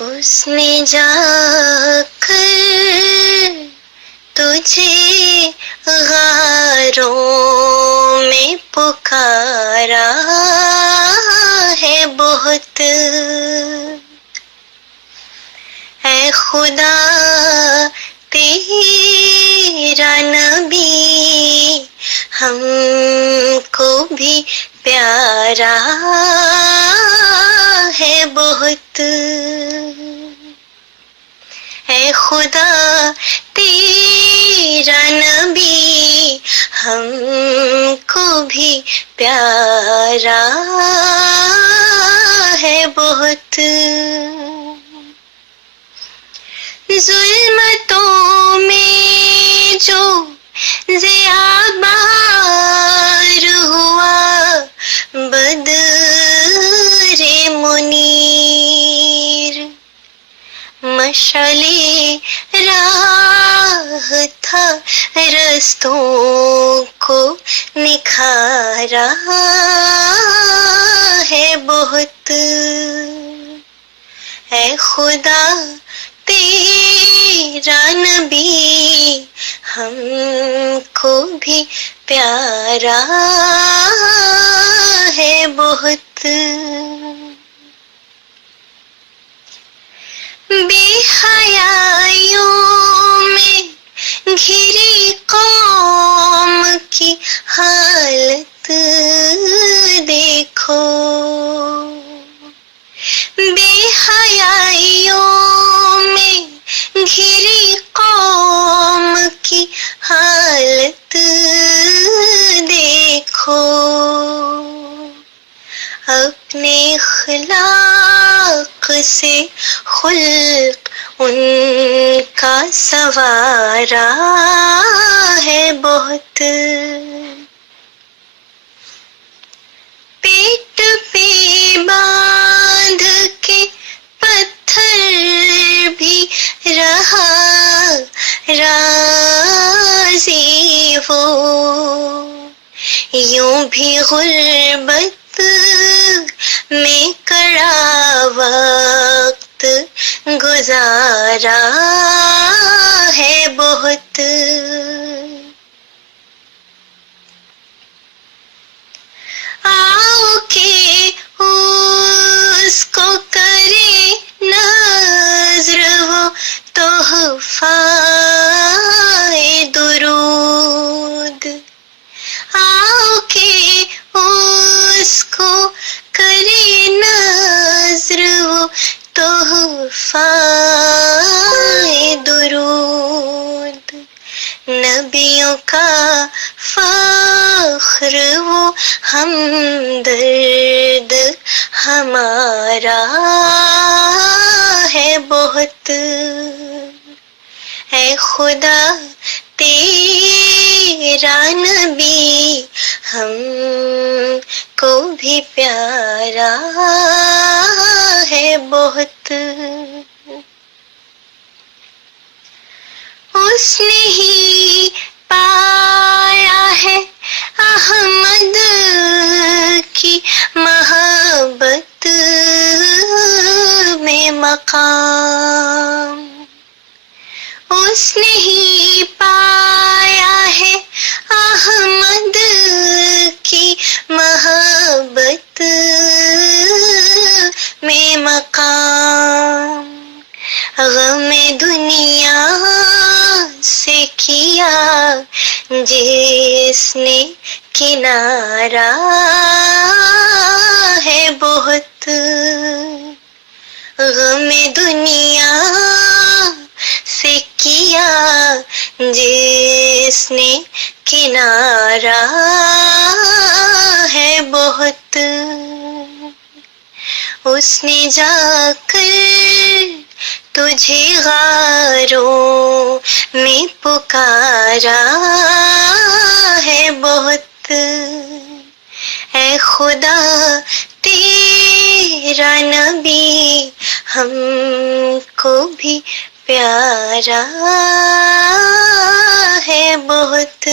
اس نے جا کر تجھے غاروں میں پکارا ہے بہت، اے خدا تیرا نبی ہم کو بھی پیارا ہے بہت، اے خدا تیرا نبی ہم کو بھی پیارا ہے بہت، ظلمتوں میں جو زیابار ہوا بدر منیر، مشعل راہ تھا رستوں کو نکھارا ہے بہت، اے خدا تیرا نبی ہم کو بھی پیارا ہے بہت، بے حیائیوں میں گھری قوم کی حالت دیکھو، بے حیائیوں میں گھری قوم کی حالت دیکھو، اپنے اخلاق سے خلق ان کا سنوارا ہے بہت، پیٹ پہ باندھ کے پتھر بھی رہا راضی وہ، یوں بھی غربت میں کڑا وقت گزارا ہے بہت، آؤ کہ اس کو کرے نذر وہ تحفہ درود، آؤ کہ اس کو کرے نذر وہ تحفہ درود، نبیوں کا فخر وہ ہمدرد ہمارا ہے بہت، اے خدا تیرا نبی ہم کو بھی پیارا ہے بہت، اس نے ہی پایا ہے احمد کی محبت میں مقام، اس نے ہی پایا ہے احمد کی محبت میں مقام، غم دنیا سے کیا جس نے کنارہ ہے بہت، غم دنیا سے کیا جس نے کنارہ ہے بہت، اس نے جا کر تجھے غاروں میں پکارا ہے بہت، اے خدا تیرا نبی ہم کو بھی پیارا ہے بہت۔